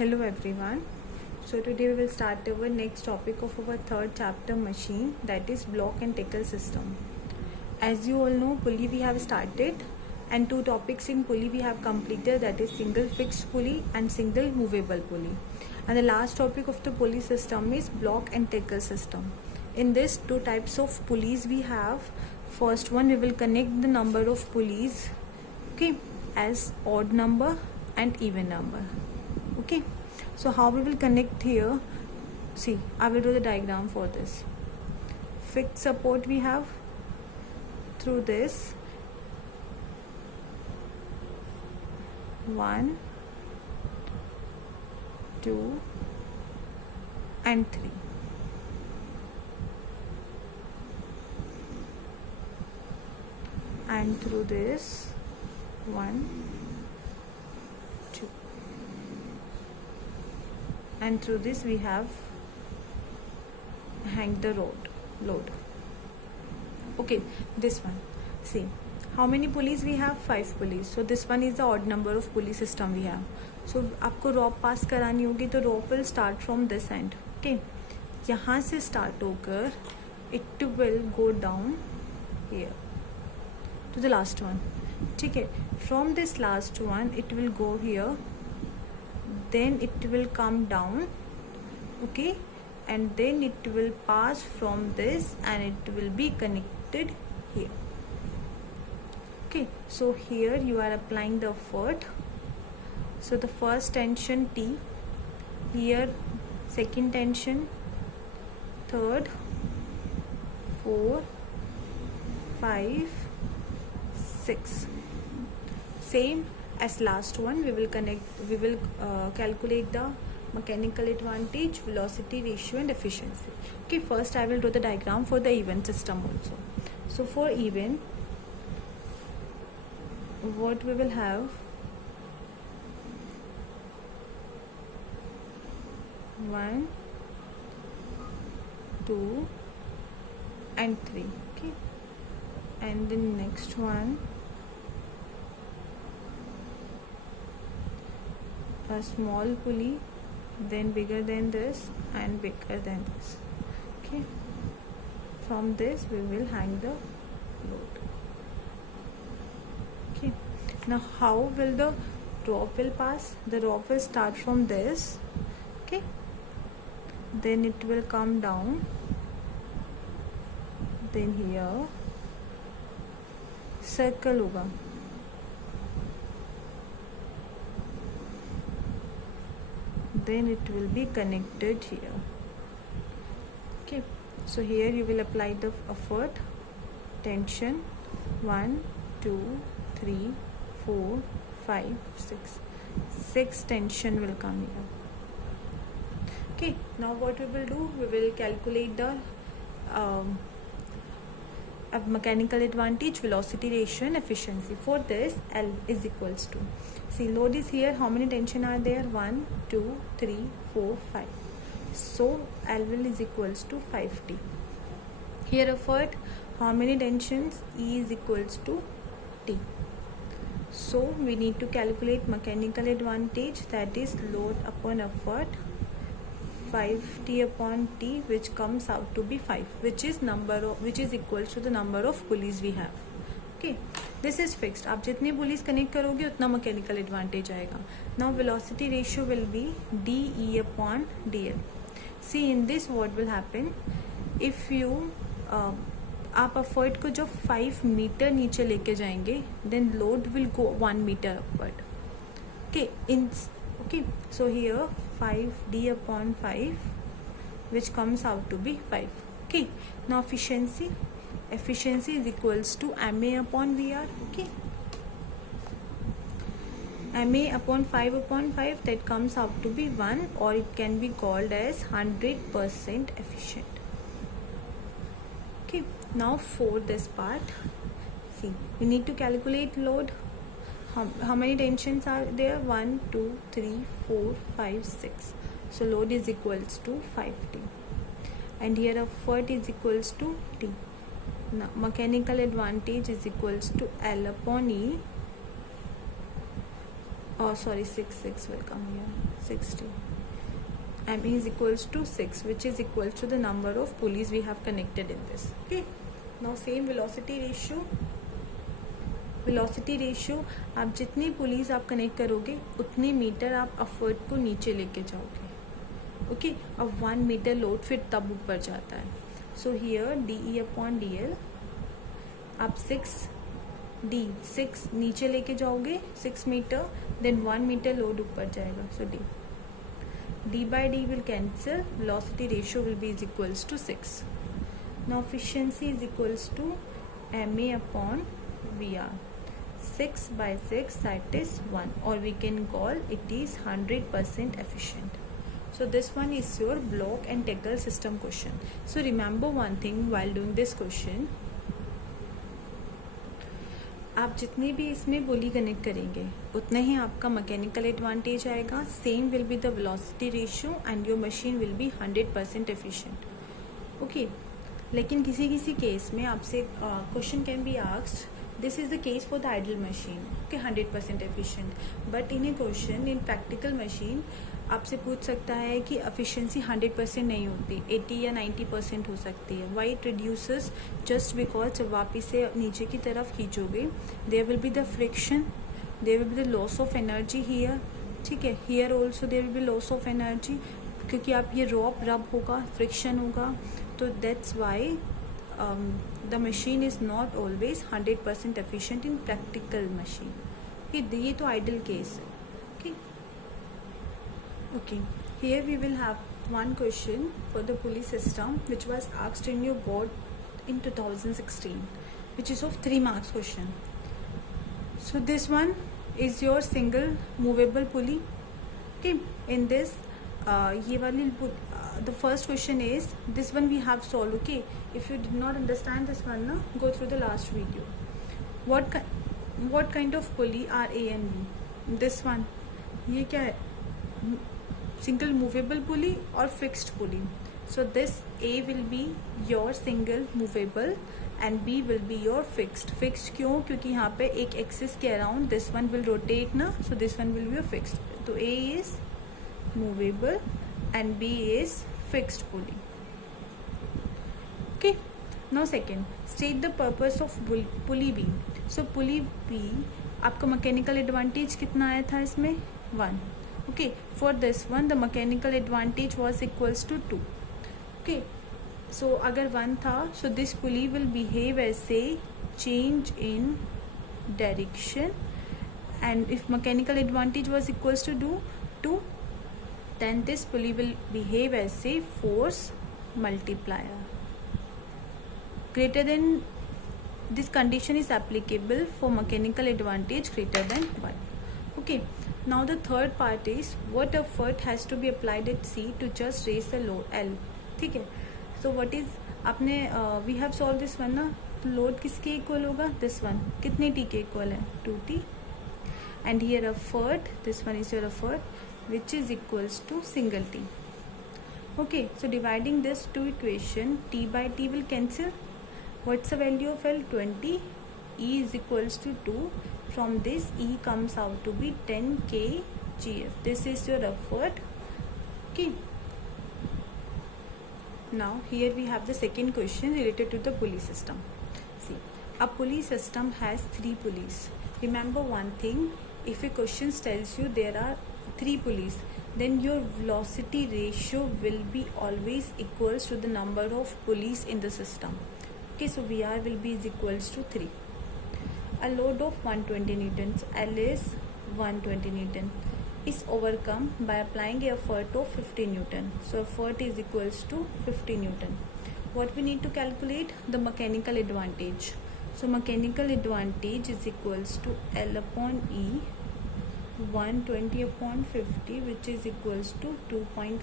Hello everyone. So today we will start our next topic of our third chapter machine, that is block and tackle system. As you all know, pulley we have started and two topics in pulley we have completed, that is single fixed pulley and single movable pulley. And the last topic of the pulley system is block and tackle system. In this two types of pulleys we have. First one, we will connect the number of pulleys, okay, as odd number and even number. Okay, so how we will connect here? See, I will do the diagram for this. Fixed support we have through this 1, 2 and 3. And through this 1, 2. And through this we have hang the load. Okay, this one. See, how many pulleys we have? 5 pulleys. So this one is the odd number of pulley system we have. So आपको rope pass करानी होगी तो rope will start from this end. Okay, यहाँ से start होकर it will go down here to the last one. ठीक है, from this last one it will go here, then it will come down, okay, and then it will pass from this and it will be connected here. Okay, so here you are applying the effort. So the first tension T, here second tension, third, 4, 5, 6. Same as last one, we will calculate the mechanical advantage, velocity ratio and efficiency. Okay, first I will draw the diagram for the even system also. So for even, what we will have, 1, 2 and 3. Okay, and the next one, a small pulley, then bigger than this and bigger than this. Okay, from this we will hang the load. Okay, now how will the rope will pass? The rope will start from this, okay, then it will come down, then here circle होगा, then it will be connected here. Okay, so here you will apply the effort, tension 1, 2, 3, 4, 5, 6. 6 tension will come here. Okay, now what we will do, we will calculate the mechanical advantage, velocity ratio and efficiency. For this, L is equals to, see, load is here, how many tension are there? 1, 2, 3, 4, 5. So L will is equals to 5T. Here effort, how many tensions? E is equals to T. So we need to calculate mechanical advantage, that is load upon effort, 5T upon T, which comes out to be 5, which is equals to the number of pulleys we have. Okay, this is fixed. आप जितने pulleys connect करोगे उतना mechanical advantage आएगा. Now velocity ratio will be dE upon dl. See, in this what will happen, if you आप effort को जब 5 metre नीचे लेके जाएंगे, then load will go 1 meter upward. Okay, so here 5D upon 5, which comes out to be 5. Okay, now efficiency is equals to MA upon VR. Okay, MA upon 5, that comes out to be 1, or it can be called as 100% efficient. Okay, now for this part, see, we need to calculate load. How many tensions are there? 1, 2, 3, 4, 5, 6. So load is equals to 5T. And here effort is equals to T. Now mechanical advantage is equals to L upon E oh sorry, 6 will come here, 60. ME is equals to 6, which is equals to the number of pulleys we have connected in this. Okay, now same velocity ratio. Velocity ratio, आप जितनी pulleys आप connect करोगे उतने metre आप effort को नीचे लेके जाओगे. ओके, अब 1 मीटर लोड फिर तब ऊपर जाता है. सो हियर DE/DL आप 6 नीचे लेके जाओगे 6 मीटर, देन 1 मीटर लोड ऊपर जाएगा. सो D/D will cancel, velocity ratio will be is equals to 6. Now efficiency is equals to MA/VR. 6 by 6, that is 1, or we can call it is 100% efficient. So this one is your block and tackle system question. So remember one thing while doing this question, आप जितने भी इसमें पुली connect करेंगे उतना ही आपका mechanical advantage आएगा. Same will be the velocity ratio and your machine will be 100% efficient. Okay, लेकिन किसी किसी केस में आपसे question can be asked, this is the case for the idle machine, okay, 100% efficient. But in a question in practical machine आपसे पूछ सकता है कि efficiency 100% नहीं होती, 80 या 90% हो सकती है. Why it reduces? Just because जब आप इसे नीचे की तरफ खींचोगे there will be the friction, there will be the loss of energy here. ठीक है, here also there will be loss of energy, क्योंकि आप ये रब होगा, फ्रिक्शन होगा. तो that's why the machine is not always 100% efficient in practical machine. ये तो ideal case है. Okay, here we will have one question for the pulley system which was asked in your board in 2016, which is of 3 marks question. So this one is your single movable pulley. Okay, in this ये वाली the first question is, this one we have solved. Okay, if you did not understand this one na, go through the last video. What kind of pulley are A and B? This one, ये क्या है, single movable pulley or fixed pulley? So this A will be your single movable and B will be your fixed. Fixed क्यों? क्योंकि यहाँ पे एक axis के around this one will rotate ना, so this one will be a fixed. तो A is movable and B is fixed pulley. Okay, now second, state the purpose of pulley B. So pulley B आपका mechanical advantage कितना आया था इसमें? 1. Okay, for this one the mechanical advantage was equals to 2. Okay, so अगर 1 था, so this pulley will behave as a change in direction, and if mechanical advantage was equals to 2, then this pulley will behave as a force multiplier. Greater than, this condition is applicable for mechanical advantage greater than 1. Okay, now the third part is what effort has to be applied at C to just raise the load L. ठीक है, so what is आपने we have solved this one ना, load किसके equal होगा? This one कितने T के equal है? 2T. And here effort, this one is your effort, which is equals to single T. Okay, so dividing this two equation, T by T will cancel. What's the value of L? 20. E is equals to 2. From this E comes out to be 10 kgf. This is your effort. Okay, now here we have the second question related to the pulley system. See, a pulley system has 3 pulleys. Remember one thing, if a question tells you there are 3 pulleys, then your velocity ratio will be always equals to the number of pulleys in the system. Okay, so VR will be is equals to 3. A load of 120 newtons, L is 120 newton, is overcome by applying a effort of 50 newton. So effort is equals to 50 newton. What we need to calculate? The mechanical advantage. So mechanical advantage is equals to L upon E 120 upon 50, which is equals to 2.4.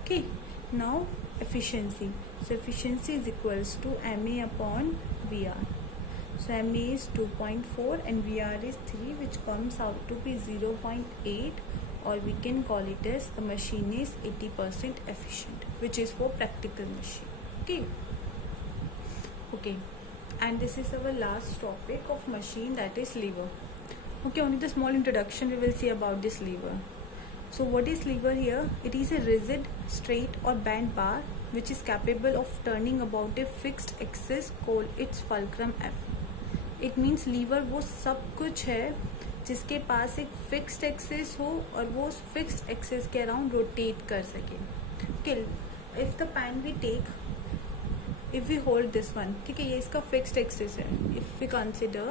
Okay, now efficiency. So efficiency is equals to MA upon VR. So MA is 2.4 and VR is 3, which comes out to be 0.8, or we can call it as the machine is 80% efficient, which is for practical machine. Okay. Okay, and this is our last topic of machine, that is lever. Okay, only the small introduction we will see about this lever. So what is lever here? It is a rigid, straight or bent bar which is capable of turning about a fixed axis called its fulcrum F. It means lever वो सब कुछ है जिसके पास एक fixed axis हो और वो उस फिक्स्ड एक्सिस के अराउंड रोटेट कर सके. Okay, if the pan we take, if we hold this one, ठीक है, ये इसका फिक्स्ड एक्सिस है. If we consider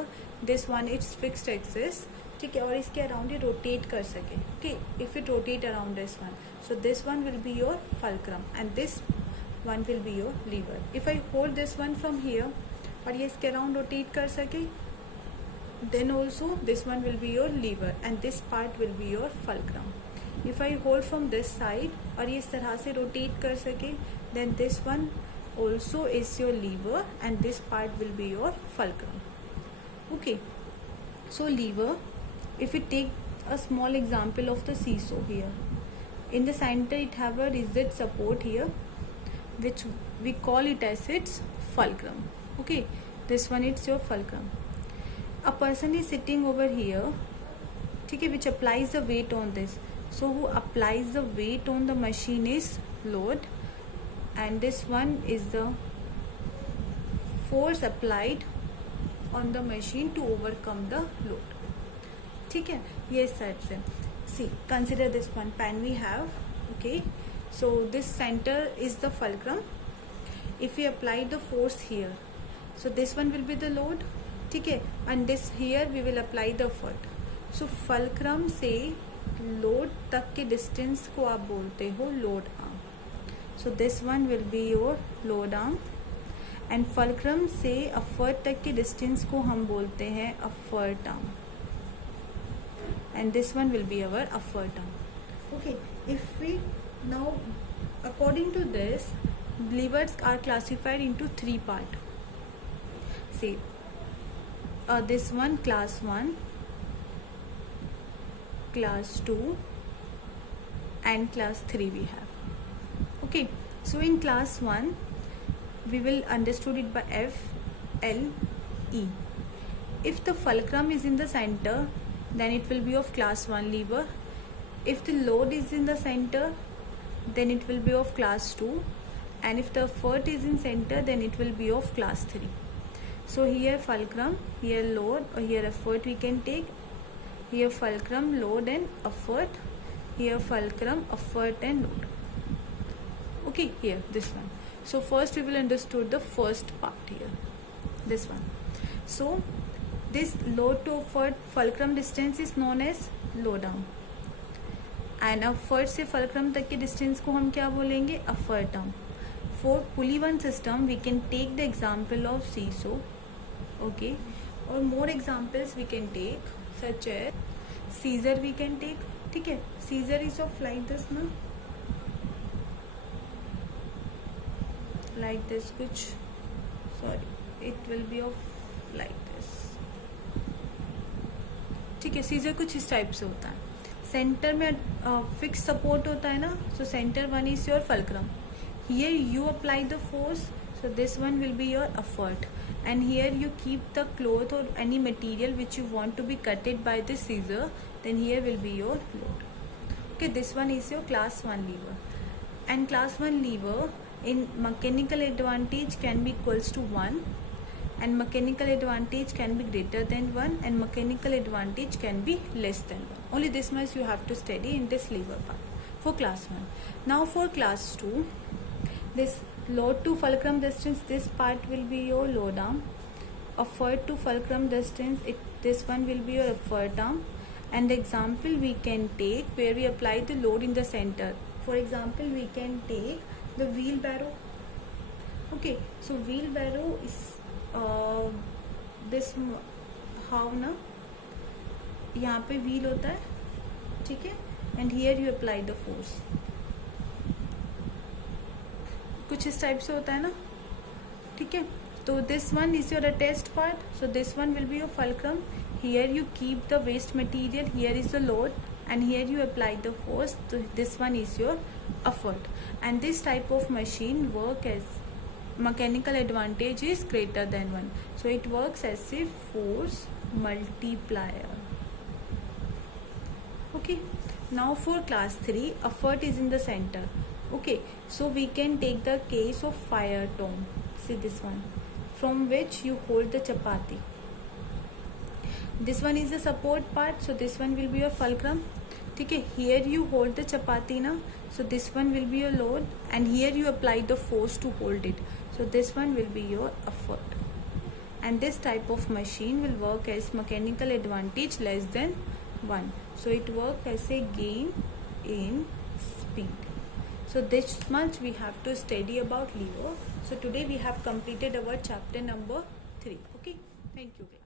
this one its fixed axis, ठीक है, और इसके अराउंड ये रोटेट कर सके. Okay, if it rotate around this one, so this one will be your fulcrum and this one will be your lever. If I hold this one from here और ये इसके अराउंड रोटेट कर सके, then also this one will be your lever and this part will be your fulcrum. If I hold from this side और ये इस तरह से रोटेट कर सके, then this one also is your lever and this part will be your fulcrum. Okay, so lever, if we take a small example of the seesaw here, in the center it have a rigid support here which we call it as its fulcrum. Okay, this one it's your fulcrum. A person is sitting over here, ठीक है, which applies the weight on this. So who applies the weight on the machine is load and this one is the force applied on the machine to overcome the load. ठीक है, ये इस side से. See, consider this one pan we have. Okay, so this center is the fulcrum. If we apply the force here, so this one will be the load, ठीक है, and this here we will apply the foot. So fulcrum से load तक के distance को आप बोलते हो load arm. So this one will be your load arm and fulcrum से अफर्ट तक के डिस्टेंस को हम बोलते हैं effort arm and this one will be our upper arm. Okay, if we now according to this, levers are classified into three part. See, this one class 1, class 2 and class 3 we have. Okay, so in class 1 we will understood it by F, L, E. If the fulcrum is in the center, then it will be of class 1 lever. If the load is in the center, then it will be of class 2, and if the effort is in center, then it will be of class 3. So here fulcrum, here load, or here effort we can take. Here fulcrum, load and effort. Here fulcrum, effort and load. Okay, here this one. So first we will understood the first part here, this one. So this load to effort fulcrum distance is known as load arm, and effort से fulcrum तक के distance को हम क्या बोलेंगे, effort arm. For pulley one system we can take the example of seesaw. Okay, or more examples we can take such as scissor we can take. ठीक है, scissor is of like this ना, like this कुछ, sorry, it will be of like this. ठीक है, scissor कुछ इस type से होता है. सेंटर में फिक्स सपोर्ट होता है ना, so centre one is your fulcrum. Here you apply the force, so this one will be your effort, and here you keep the cloth or any material which you want to be cutted by this scissor, then here will be your load. Okay, this one is your class 1 lever, and class 1 lever in mechanical advantage can be equals to 1, and mechanical advantage can be greater than 1, and mechanical advantage can be less than 1. Only this much you have to study in this lever part for class 1. Now for class 2, this load to fulcrum distance, this part will be your load arm. Effort to fulcrum distance, this one will be your effort arm. And the example we can take where we apply the load in the center. For example, we can take the wheelbarrow. Okay, so wheelbarrow is this how ना, यहाँ पे wheel होता है, ठीक है, and here you apply the force. कुछ इस type से होता है ना, ठीक है. तो this one is your attached part, so this one will be your fulcrum. Here you keep the waste material, here is the load, and here you apply the force. So this one is your effort, and this type of machine work as mechanical advantage is greater than 1, so it works as a force multiplier. Okay, now for class 3, a foot is in the center. Okay, so we can take the case of fire tongue. See this one, from which you hold the chapati. This one is the support part, so this one will be your fulcrum. Okay, here you hold the chapati na, so this one will be your load, and here you apply the force to hold it. So this one will be your effort. And this type of machine will work as mechanical advantage less than 1. So it works as a gain in speed. So this much we have to study about lever. So today we have completed our chapter number 3. Okay, thank you guys.